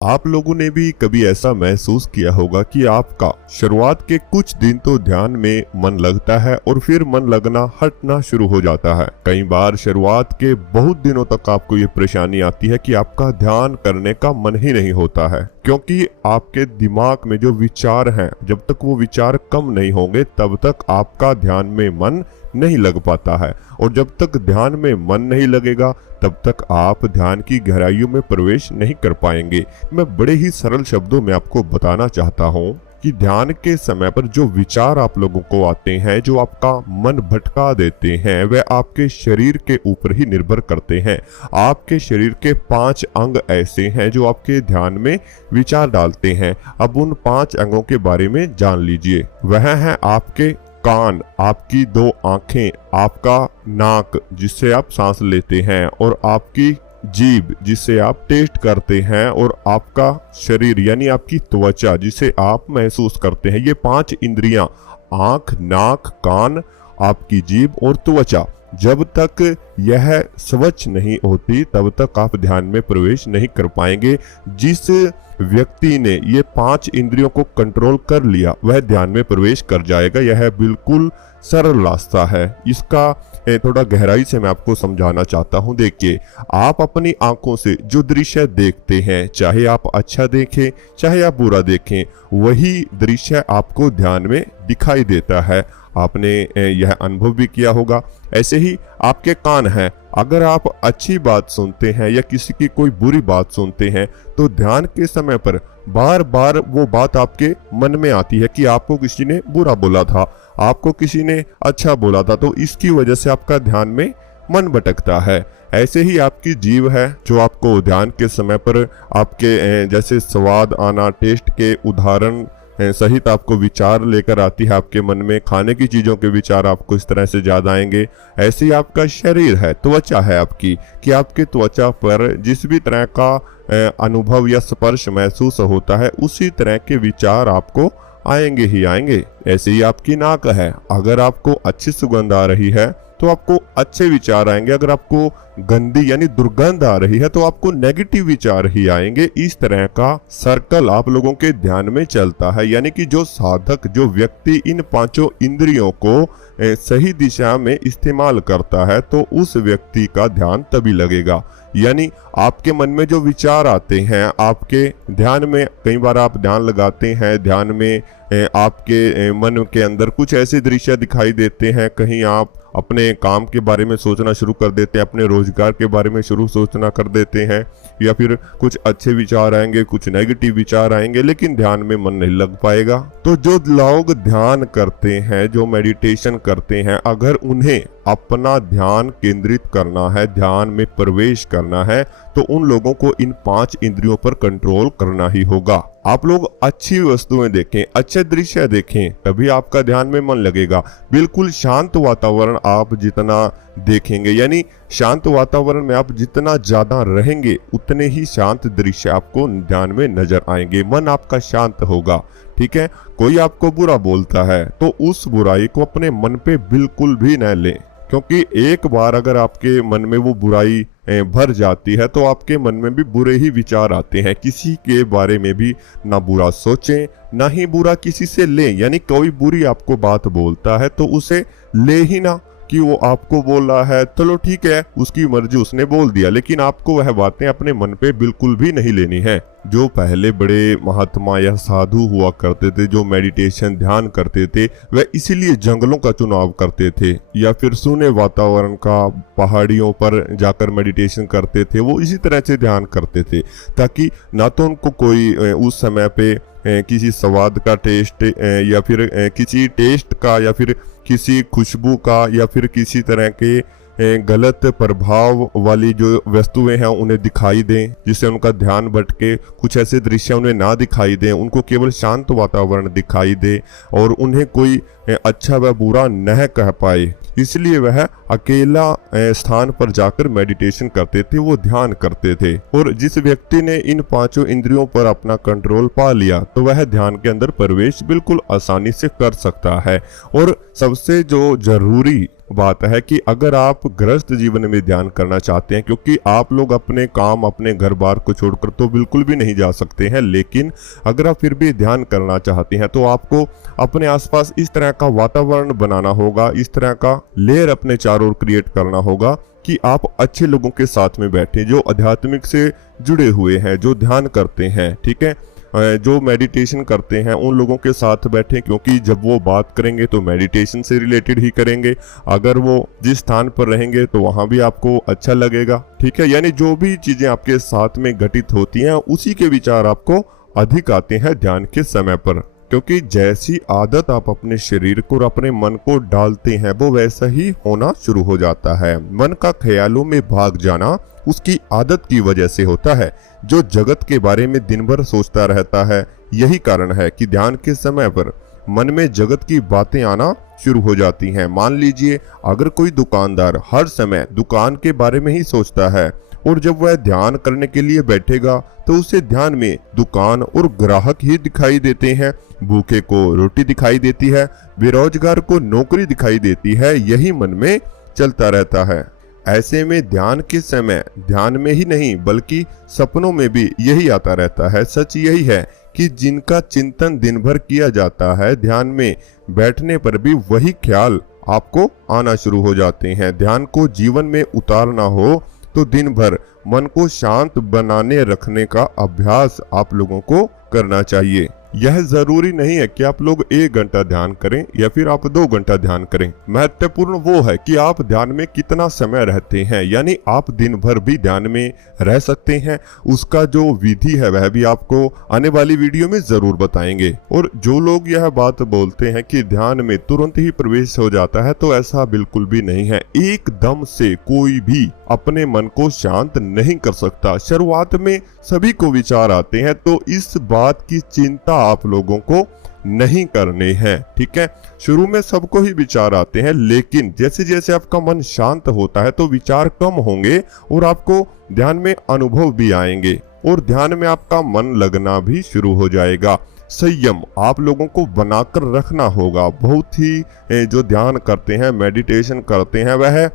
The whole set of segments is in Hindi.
आप लोगों ने भी कभी ऐसा महसूस किया होगा कि आपका शुरुआत के कुछ दिन तो ध्यान में मन लगता है और फिर मन लगना हटना शुरू हो जाता है। कई बार शुरुआत के बहुत दिनों तक आपको ये परेशानी आती है कि आपका ध्यान करने का मन ही नहीं होता है, क्योंकि आपके दिमाग में जो विचार हैं, जब तक वो विचार कम नहीं होंगे तब तक आपका ध्यान में मन नहीं लग पाता है। और जब तक ध्यान में मन नहीं लगेगा तब तक आप ध्यान की गहराइयों में प्रवेश नहीं कर पाएंगे। मैं बड़े ही सरल शब्दों में आपको बताना चाहता हूँ कि ध्यान के समय पर जो विचार आप लोगों को आते हैं, जो आपका मन भटका देते हैं, वह आपके शरीर के ऊपर ही निर्भर करते हैं। आपके शरीर के 5 अंग ऐसे हैं जो आपके ध्यान में विचार डालते हैं। अब उन 5 अंगों के बारे में जान लीजिए। वह है आपके कान, आपकी 2 आंखें, आपका नाक जिससे आप सांस लेते हैं, और आपकी जीभ जिसे आप टेस्ट करते हैं, और आपका शरीर यानी आपकी त्वचा जिसे आप महसूस करते हैं। ये 5 इंद्रियां, आंख, नाक, कान, आपकी जीभ और त्वचा, जब तक यह स्वच्छ नहीं होती तब तक आप ध्यान में प्रवेश नहीं कर पाएंगे। जिस व्यक्ति ने ये 5 इंद्रियों को कंट्रोल कर लिया वह ध्यान में प्रवेश कर जाएगा। यह बिल्कुल सरल रास्ता है। इसका थोड़ा गहराई से मैं आपको समझाना चाहता हूं। देखिए, आप अपनी आंखों से जो दृश्य देखते हैं, चाहे आप अच्छा देखें चाहे आप बुरा देखें, वही दृश्य आपको ध्यान में दिखाई देता है। आपने यह अनुभव भी किया होगा। ऐसे ही आपके कान हैं, अगर आप अच्छी बात सुनते हैं या किसी की कोई बुरी बात सुनते हैं तो ध्यान के समय पर बार बार वो बात आपके मन में आती है कि आपको किसी ने बुरा बोला था, आपको किसी ने अच्छा बोला था, तो इसकी वजह से आपका ध्यान में मन भटकता है। ऐसे ही आपकी जीभ है जो आपको ध्यान के समय पर आपके जैसे स्वाद आना, टेस्ट के उदाहरण सहित आपको विचार लेकर आती है आपके मन में। खाने की चीजों के विचार आपको इस तरह से ज्यादा आएंगे। ऐसे ही आपका शरीर है, त्वचा है आपकी, कि आपके त्वचा पर जिस भी तरह का अनुभव या स्पर्श महसूस होता है उसी तरह के विचार आपको आएंगे ही आएंगे। ऐसे ही आपकी नाक है, अगर आपको अच्छी सुगंध आ रही है तो आपको अच्छे विचार आएंगे, अगर आपको गंदी यानी दुर्गंध आ रही है तो आपको नेगेटिव विचार ही आएंगे। इस तरह का सर्कल आप लोगों के ध्यान में चलता है। यानी कि जो साधक, जो व्यक्ति इन 5 इंद्रियों को सही दिशा में इस्तेमाल करता है तो उस व्यक्ति का ध्यान तभी लगेगा। यानी आपके मन में जो विचार आते हैं, आपके ध्यान में कई बार आप ध्यान लगाते हैं, ध्यान में आपके मन के अंदर कुछ ऐसे दृश्य दिखाई देते हैं। कहीं आप अपने काम के बारे में सोचना शुरू कर देते हैं, अपने रोजगार के बारे में सोचना कर देते हैं, या फिर कुछ अच्छे विचार आएंगे, कुछ नेगेटिव विचार आएंगे, लेकिन ध्यान में मन नहीं लग पाएगा। तो जो लोग ध्यान करते हैं, जो मेडिटेशन करते हैं, अगर उन्हें अपना ध्यान केंद्रित करना है, ध्यान में प्रवेश करना है, तो उन लोगों को इन 5 इंद्रियों पर कंट्रोल करना ही होगा। आप लोग अच्छी वस्तुएं देखें, अच्छे दृश्य देखें, तभी आपका ध्यान में मन लगेगा। बिल्कुल शांत वातावरण आप जितना देखेंगे, यानी शांत वातावरण में आप जितना ज्यादा रहेंगे उतने ही शांत दृश्य आपको ध्यान में नजर आएंगे। मन आपका शांत होगा। ठीक है, कोई आपको बुरा बोलता है तो उस बुराई को अपने मन पे बिल्कुल भी न लें, क्योंकि एक बार अगर आपके मन में वो बुराई भर जाती है तो आपके मन में भी बुरे ही विचार आते हैं। किसी के बारे में भी ना बुरा सोचें, ना ही बुरा किसी से लें। यानी कोई बुरी आपको बात बोलता है तो उसे ले ही ना, कि वो आपको बोल रहा है, चलो ठीक है, उसकी मर्जी, उसने बोल दिया, लेकिन आपको वह बातें अपने मन पे बिल्कुल भी नहीं लेनी है। जो पहले बड़े महात्मा या साधु हुआ करते थे, जो मेडिटेशन ध्यान करते थे, वह इसीलिए जंगलों का चुनाव करते थे या फिर सूने वातावरण का, पहाड़ियों पर जाकर मेडिटेशन करते थे। वो इसी तरह से ध्यान करते थे ताकि ना तो उनको कोई उस समय पे किसी स्वाद का टेस्ट या फिर किसी टेस्ट का या फिर किसी खुशबू का या फिर किसी तरह के गलत प्रभाव वाली जो वस्तुएं हैं उन्हें दिखाई दें, जिससे उनका ध्यान भटके। कुछ ऐसे दृश्य उन्हें ना दिखाई दें, उनको केवल शांत वातावरण दिखाई दे और उन्हें कोई अच्छा व बुरा न कह पाए। इसलिए वह अकेला स्थान पर जाकर मेडिटेशन करते थे, वो ध्यान करते थे। और जिस व्यक्ति ने इन 5 इंद्रियों पर अपना कंट्रोल पा लिया तो वह ध्यान के अंदर प्रवेश बिल्कुल आसानी से कर सकता है। और सबसे जो जरूरी बात है कि अगर आप गृहस्थ जीवन में ध्यान करना चाहते हैं, क्योंकि आप लोग अपने काम अपने घर बार को छोड़कर तो बिल्कुल भी नहीं जा सकते हैं, लेकिन अगर आप फिर भी ध्यान करना चाहते हैं तो आपको अपने आसपास इस तरह का वातावरण बनाना होगा, इस तरह का लेयर अपने चारों ओर क्रिएट करना होगा कि आप अच्छे लोगों के साथ में बैठे जो आध्यात्मिक से जुड़े हुए हैं, जो ध्यान करते हैं, ठीक है, जो मेडिटेशन करते हैं, उन लोगों के साथ बैठें, क्योंकि जब वो बात करेंगे तो मेडिटेशन से रिलेटेड ही करेंगे। अगर वो जिस स्थान पर रहेंगे तो वहां भी आपको अच्छा लगेगा, ठीक है। यानी जो भी चीजें आपके साथ में घटित होती हैं उसी के विचार आपको अधिक आते हैं ध्यान के समय पर, क्योंकि जैसी आदत आप अपने शरीर को और अपने मन को डालते हैं वो वैसा ही होना शुरू हो जाता है। मन का ख्यालों में भाग जाना उसकी आदत की वजह से होता है, जो जगत के बारे में दिन भर सोचता रहता है। यही कारण है कि ध्यान के समय पर मन में जगत की बातें आना शुरू हो जाती हैं। मान लीजिए अगर कोई दुकानदार हर समय दुकान के बारे में ही सोचता है और जब वह ध्यान करने के लिए बैठेगा तो उसे ध्यान में दुकान और ग्राहक ही दिखाई देते हैं। भूखे को रोटी दिखाई देती है, बेरोजगार को नौकरी दिखाई देती है, यही मन में चलता रहता है। ऐसे में ध्यान के समय ध्यान में ही नहीं बल्कि सपनों में भी यही आता रहता है। सच यही है कि जिनका चिंतन दिन भर किया जाता है, ध्यान में बैठने पर भी वही ख्याल आपको आना शुरू हो जाते हैं। ध्यान को जीवन में उतारना हो तो दिन भर मन को शांत बनाने रखने का अभ्यास आप लोगों को करना चाहिए। यह जरूरी नहीं है कि आप लोग 1 घंटा ध्यान करें या फिर आप 2 घंटा ध्यान करें। महत्वपूर्ण वो है कि आप ध्यान में कितना समय रहते हैं, यानी आप दिन भर भी ध्यान में रह सकते हैं। उसका जो विधि है वह भी आपको आने वाली वीडियो में जरूर बताएंगे। और जो लोग यह बात बोलते हैं कि ध्यान में तुरंत ही प्रवेश हो जाता है, तो ऐसा बिल्कुल भी नहीं है। एकदम से कोई भी अपने मन को शांत नहीं कर सकता। शुरुआत में सभी को विचार आते हैं, तो इस बात की चिंता आप लोगों को नहीं करने हैं, ठीक है। शुरू में सबको ही विचार आते हैं, लेकिन जैसे जैसे आपका मन शांत होता है तो विचार कम होंगे और आपको ध्यान में अनुभव भी आएंगे और ध्यान में आपका मन लगना भी शुरू हो जाएगा। संयम आप लोगों को बनाकर रखना होगा। बहुत ही जो ध्यान करते हैं, मेडिटेशन करते हैं, वह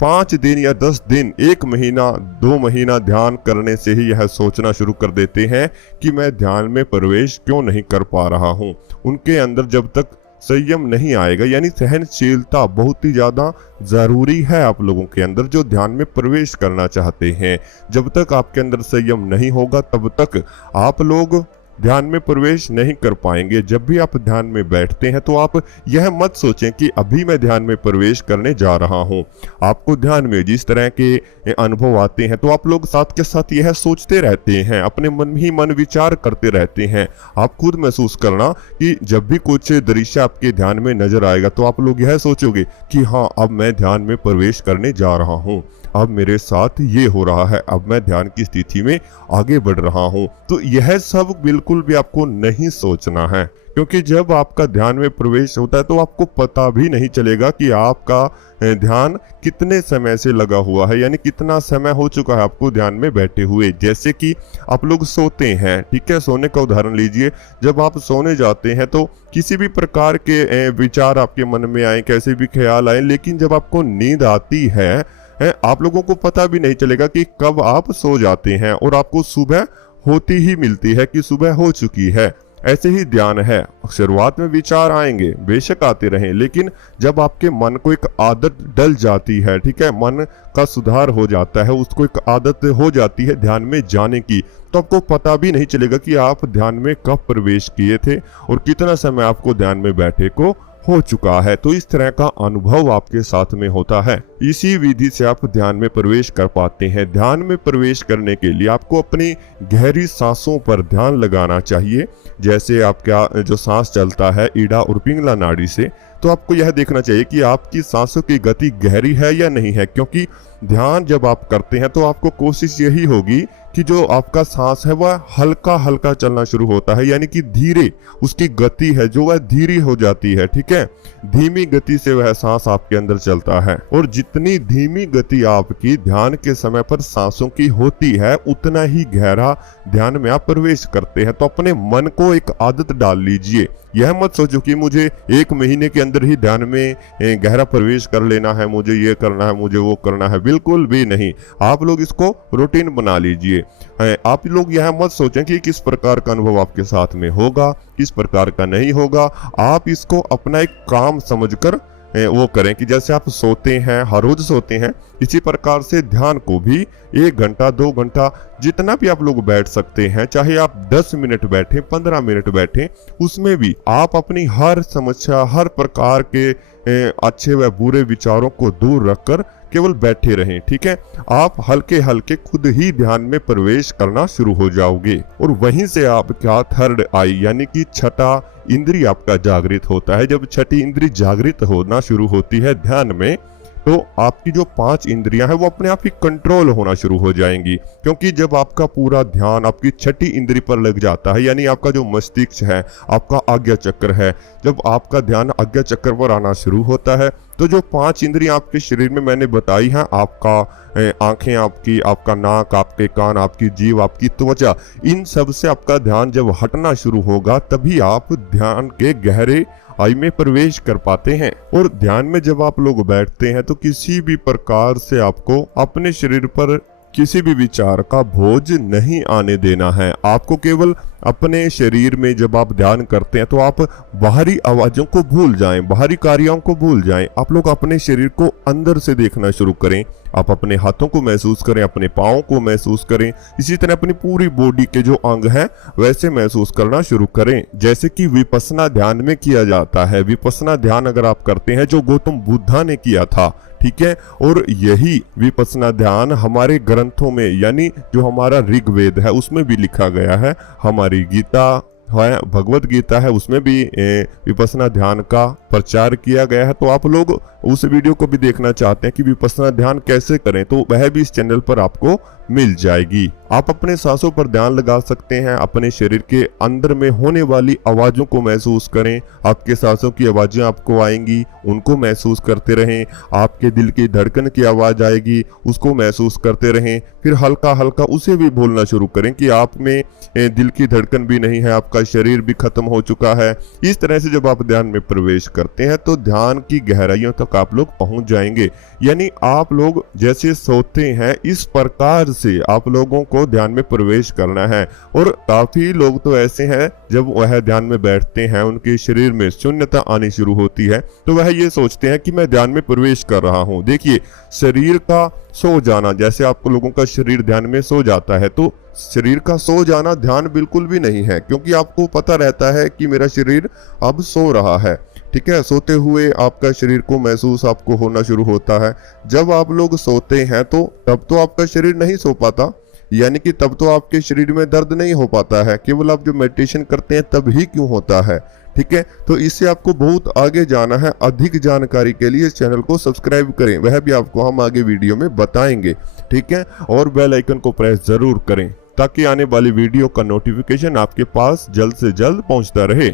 5 दिन या 10 दिन, 1 महीना 2 महीना ध्यान करने से ही यह सोचना शुरू कर देते हैं कि मैं ध्यान में प्रवेश क्यों नहीं कर पा रहा हूँ। उनके अंदर जब तक संयम नहीं आएगा, यानी सहनशीलता बहुत ही ज्यादा जरूरी है आप लोगों के अंदर जो ध्यान में प्रवेश करना चाहते हैं। जब तक आपके अंदर संयम नहीं होगा तब तक आप लोग ध्यान में प्रवेश नहीं कर पाएंगे। जब भी आप ध्यान में बैठते हैं तो आप यह मत सोचें कि अभी मैं ध्यान में प्रवेश करने जा रहा हूं। आपको ध्यान में जिस तरह के अनुभव आते हैं तो आप लोग साथ के साथ यह सोचते रहते हैं, अपने मन ही मन विचार करते रहते हैं। आप खुद महसूस करना कि जब भी कुछ दृश्य आपके ध्यान में नजर आएगा तो आप लोग यह सोचोगे कि हाँ, अब मैं ध्यान में प्रवेश करने जा रहा हूँ, अब मेरे साथ ये हो रहा है, अब मैं ध्यान की स्थिति में आगे बढ़ रहा हूँ। तो यह सब बिल्कुल भी आपको नहीं सोचना है, क्योंकि जब आपका ध्यान में प्रवेश होता है तो आपको पता भी नहीं चलेगा कि आपका ध्यान कितने समय से लगा हुआ है, यानी कितना समय हो चुका है आपको ध्यान में बैठे हुए। जैसे कि आप लोग सोते हैं, ठीक है, सोने का उदाहरण लीजिए। जब आप सोने जाते हैं तो किसी भी प्रकार के विचार आपके मन में आए, कैसे भी ख्याल आए, लेकिन जब आपको नींद आती है आप लोगों को पता भी नहीं चलेगा कि कब आप सो जाते हैं और आपको सुबह होती ही मिलती है कि सुबह हो चुकी है। ऐसे ही ध्यान है, शुरुआत में विचार आएंगे, बेशक आते रहें, लेकिन जब आपके मन को एक आदत डल जाती है, ठीक है, मन का सुधार हो जाता है, उसको एक आदत हो जाती है ध्यान में जाने की, तो आपको पता भी नहीं चलेगा कि आप ध्यान में कब प्रवेश किए थे और कितना समय आपको ध्यान में बैठे को हो चुका है। तो इस तरह का अनुभव आपके साथ में होता है। इसी विधि से आप ध्यान में प्रवेश कर पाते हैं। ध्यान में प्रवेश करने के लिए आपको अपनी गहरी सांसों पर ध्यान लगाना चाहिए। जैसे आपका जो सांस चलता है ईड़ा और पिंगला नाड़ी से, तो आपको यह देखना चाहिए कि आपकी सांसों की गति गहरी है या नहीं है, क्योंकि ध्यान जब आप करते हैं तो आपको कोशिश यही होगी कि जो आपका सांस है वह हल्का हल्का चलना शुरू होता है, यानी कि धीरे, उसकी गति है जो वह धीरे हो जाती है, ठीक है, धीमी गति से वह सांस आपके अंदर चलता है। और जितना जितनी धीमी गति आपकी ध्यान के समय पर सांसों की होती है, उतना ही गहरा ध्यान में आप प्रवेश करते हैं। तो अपने मन को एक आदत डाल लीजिए। यह मत सोचो कि मुझे 1 महीने के अंदर ही ध्यान में गहरा प्रवेश कर लेना है, मुझे ये करना है, मुझे वो करना है। बिल्कुल भी नहीं। आप लोग इसको रूटीन बना लीजिए। आप लोग यह मत सोचें कि किस प्रकार का अनुभव आपके साथ में होगा, किस प्रकार का नहीं होगा। आप इसको अपना एक काम समझकर वो करें कि जैसे आप सोते हैं, हर रोज सोते हैं, इसी प्रकार से ध्यान को भी 1 घंटा 2 घंटा जितना भी आप लोग बैठ सकते हैं, चाहे आप 10 मिनट बैठे, 15 मिनट बैठे, उसमें भी आप अपनी हर समस्या, हर प्रकार के अच्छे व बुरे विचारों को दूर रखकर केवल बैठे रहें। ठीक है, आप हल्के हल्के खुद ही ध्यान में प्रवेश करना शुरू हो जाओगे और वहीं से आपका थर्ड आई यानी कि छठा इंद्रिय आपका जागृत होता है। जब छठी इंद्रिय जागृत होना शुरू होती है ध्यान में, तो आपकी जो 5 इंद्रियां हैं वो अपने आप ही कंट्रोल होना शुरू हो जाएंगी। क्योंकि जब आपका पूरा ध्यान आपकी छठी इंद्रिय पर लग जाता है, यानी आपका जो मस्तिष्क है, आपका आज्ञा चक्र है, जब आपका ध्यान आज्ञा चक्र पर आना शुरू होता है, तो जो 5 इंद्रियां आपके शरीर में मैंने बताई हैं, आपका आंखें आपकी, आपका नाक, आपके कान, आपकी जीभ, आपकी त्वचा, इन सब से आपका ध्यान जब हटना शुरू होगा, तभी आप ध्यान के गहरे आई में प्रवेश कर पाते हैं। और ध्यान में जब आप लोग बैठते हैं तो किसी भी प्रकार से आपको अपने शरीर पर किसी भी विचार का बोझ नहीं आने देना है। आपको केवल अपने शरीर में जब आप ध्यान करते हैं तो आप बाहरी आवाजों को भूल जाएं, बाहरी कार्यों को भूल जाएं। आप लोग अपने शरीर को अंदर से देखना शुरू करें। आप अपने हाथों को महसूस करें, अपने पाँव को महसूस करें, इसी तरह अपनी पूरी बॉडी के जो अंग हैं वैसे महसूस करना शुरू करें, जैसे कि विपस्सना ध्यान में किया जाता है। विपस्सना ध्यान अगर आप करते हैं जो गौतम बुद्धा ने किया था, ठीक है, और यही विपस्सना ध्यान हमारे ग्रंथों में यानी जो हमारा ऋग्वेद है उसमें भी लिखा गया है, हमारी गीता है, भगवत गीता है, उसमें भी विपस्सना ध्यान का प्रचार किया गया है। तो आप लोग उस वीडियो को भी देखना चाहते हैं कि विपस्सना ध्यान कैसे करें, तो वह भी इस चैनल पर आपको मिल जाएगी। आप अपने सांसों पर ध्यान लगा सकते हैं, अपने शरीर के अंदर में होने वाली आवाजों को महसूस करें। आपके सांसों की आवाजें आपको आएंगी, उनको महसूस करते रहें। आपके दिल की धड़कन की आवाज आएगी, उसको महसूस करते रहें। फिर हल्का हल्का उसे भी बोलना शुरू करें कि आप में दिल की धड़कन भी नहीं है, आपका शरीर भी खत्म हो चुका है। इस तरह से जब आप ध्यान में प्रवेश करते हैं तो ध्यान की गहराइयों तक आप लोग पहुंच जाएंगे। यानी आप लोग जैसे सोते हैं इस प्रकार से आप लोगों को ध्यान में प्रवेश करना है। और काफी लोग तो ऐसे हैं जब वह ध्यान में बैठते हैं उनके शरीर में शून्यता आनी शुरू होती है, तो वह ये सोचते हैं कि मैं ध्यान में प्रवेश कर रहा हूं। देखिए, शरीर का सो जाना, जैसे आप लोगों का शरीर ध्यान में सो जाता है, तो शरीर का सो जाना ध्यान बिल्कुल भी नहीं है, क्योंकि आपको पता रहता है कि मेरा शरीर अब सो रहा है। ठीक है, सोते हुए आपका शरीर को महसूस आपको होना शुरू होता है। जब आप लोग सोते हैं तो तब तो आपका शरीर नहीं सो पाता, यानी कि तब तो आपके शरीर में दर्द नहीं हो पाता है, केवल आप जो मेडिटेशन करते हैं तब ही क्यों होता है। ठीक है, तो इससे आपको बहुत आगे जाना है। अधिक जानकारी के लिए इस चैनल को सब्सक्राइब करें, वह भी आपको हम आगे वीडियो में बताएंगे। ठीक है, और बेल आइकन को प्रेस जरूर करें ताकि आने वाली वीडियो का नोटिफिकेशन आपके पास जल्द से जल्द पहुंचता रहे।